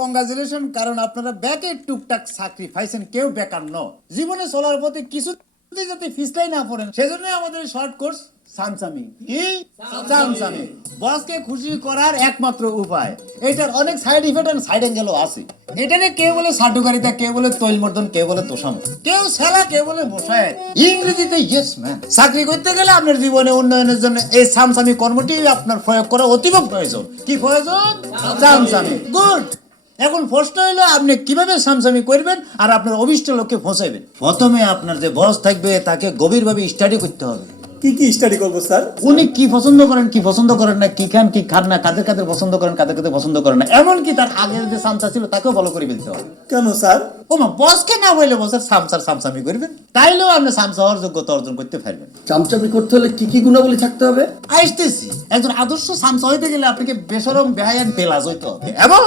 Congratulation, কারণ আপনারা ব্যাকে টুকটাক চাকরি পাইছেন, কেউ বেকার ন। জীবনে চলার পথে কিছু যাতে ফিসলাই না পড়েন, সেজন্য আমাদের শর্ট কোর্স সামসামি। কি সামসামি বসকে খুশি করার একমাত্র উপায়। এটার অনেক সাইড ইফেক্ট এন্ড সাইড অ্যাঙ্গেলও আছে। এটাকে কেউ বলে সাটুকারিতা, কেউ বলে তৈলমর্দন, কেউ বলে তোষাম, কেউ সেলা, কেউ বলে বসায়, ইংরেজিতে ইয়েস ম্যান। চাকরি করতে গেলে আপনার জীবনে উন্নয়নের জন্য এই সামসামি কর্মটি আপনার প্রয়োগ করা অতীব প্রয়োজন। কি প্রয়োজন? সামসামি। গুড। এখন প্রশ্ন হইলো আপনি কিভাবে সামসামি করবেন আর আপনার অভিষ্ট লক্ষ্যে পৌঁছাবেন। প্রথমে আপনার যে বস থাকবে তাকে গভীরভাবে স্টাডি করতে হবে। কি কি স্টাডি করবো স্যার? উনি কি পছন্দ করেন, কি পছন্দ করেন না, কি খান কি খান না, কাদের কাদের পছন্দ করেন, কাদের কাদের পছন্দ করেন না, এমনকি তার আগের যে সামসা ছিল তাকেও ফলো করে ফেলতে হবে। কেন স্যার? ও মা, বসকে না বললে বসের সামসামি করবেন, তাইলেও আপনি সামসা হওয়ার যোগ্যতা অর্জন করতে পারবেন। চামচামি করতে হলে কি কি গুণাবলী থাকতে হবে? আসতেছি। একজন আদর্শ সামসা হইতে গেলে আপনাকে বেশরম বেহায়ান পেলাজ হইতে হবে এবং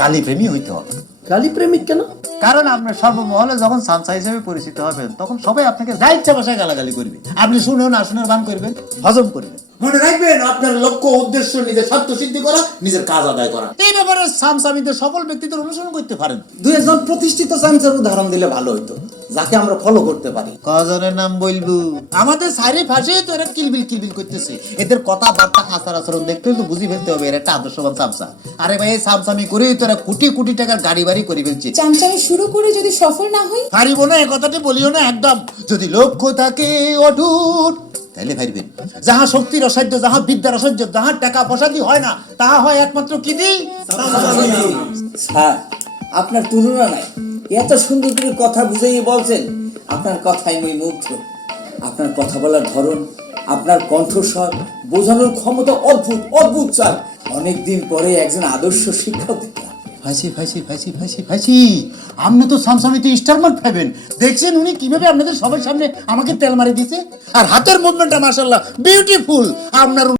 গালিপ্রেমী হইতে হবে। গালি প্রেমিক কেন? কারণ আপনার সর্বমহলে যখন সামসা হিসেবে পরিচিত হবেন, তখন সবাই আপনাকে যা ইচ্ছা ভাষায় গালাগালি করবে। আপনি শুনেও না শুনের বান করবেন, হজম করবেন। মনে রাখবেন, আপনার লক্ষ্য উদ্দেশ্য নিজের স্বার্থ সিদ্ধি করা, নিজের কাজ আদায় করা। এই ব্যাপারে সামসামিদের সফল ব্যক্তিদের অনুসরণ করতে পারেন। দুই একজন প্রতিষ্ঠিত চামচার উদাহরণ দিলে ভালো হতো, যাকে আমরা ফলো করতে পারি। কজনের নাম বলবো? আমাদের সারি ফাঁসে তো এরা কিলবিল করতেছে। এদের কথাবার্তা, আচার আচরণ দেখতে তো বুঝি ফেলতে হবে এরা একটা আদর্শবান সামসা। আরে ভাই, এই সামসামি করেই তো এরা কোটি কোটি টাকার গাড়ি বাড়ি করে ফেলছে। চামচামি শুরু করে যদি সফল না হই, পারিব না, এ কথাটি বলিও না একদম। যদি লক্ষ্য থাকে অটুট, তাইলে পারবেন। যাহা শক্তির অসাধ্য, যাহা বিদ্যার অসাধ্য, যাহা টাকা পয়সা দিয়ে হয় না, তাহা হয় একমাত্র কি দিয়ে? স্যার, আপনার তুলনা নাই। এত সুন্দর করে কথা বুঝাইয়ে বলছেন, আপনার কথায় মই মুগ্ধ। আপনার কথা বলার ধরন, আপনার কণ্ঠস্বর, বোঝানোর ক্ষমতা অদ্ভুত অদ্ভুত স্যার। অনেকদিন পরে একজন আদর্শ শিক্ষক দেখলাম। ফাইসি আপনি তো সামসামিতে স্টার মার্ক পাবেন। দেখছেন উনি কিভাবে আপনাদের সবার সামনে আমাকে তেল মারি দিছে, আর হাতের মুভমেন্টটা মাশাআল্লাহ বিউটিফুল। আপনার